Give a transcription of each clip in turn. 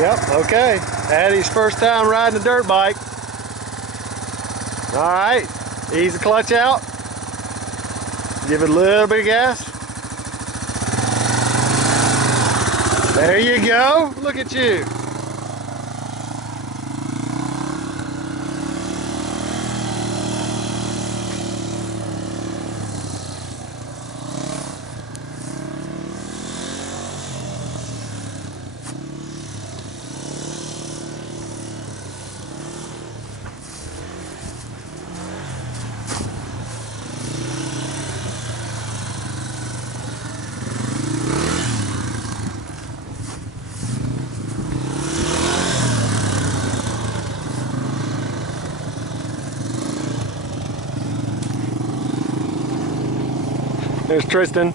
Yep, okay. Addie's first time riding a dirt bike. All right, ease the clutch out. Give it a little bit of gas. There you go, look at you. There's Tristan.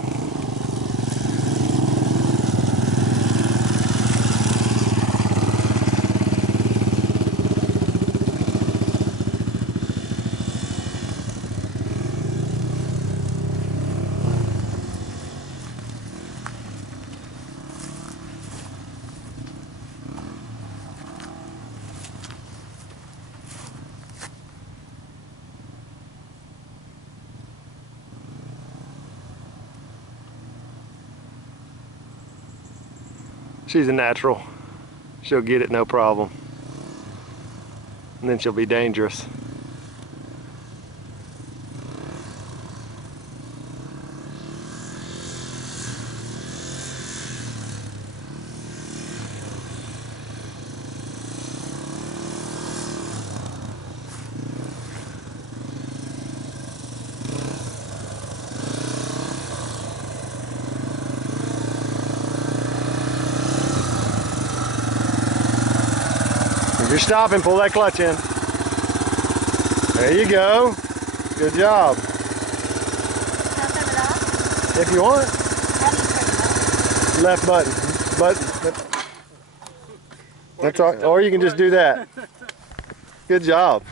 She's a natural. She'll get it no problem. And then she'll be dangerous. If you're stopping, pull that clutch in. There you go. Good job. If you want. Left button. That's all. Or you can just do that. Good job.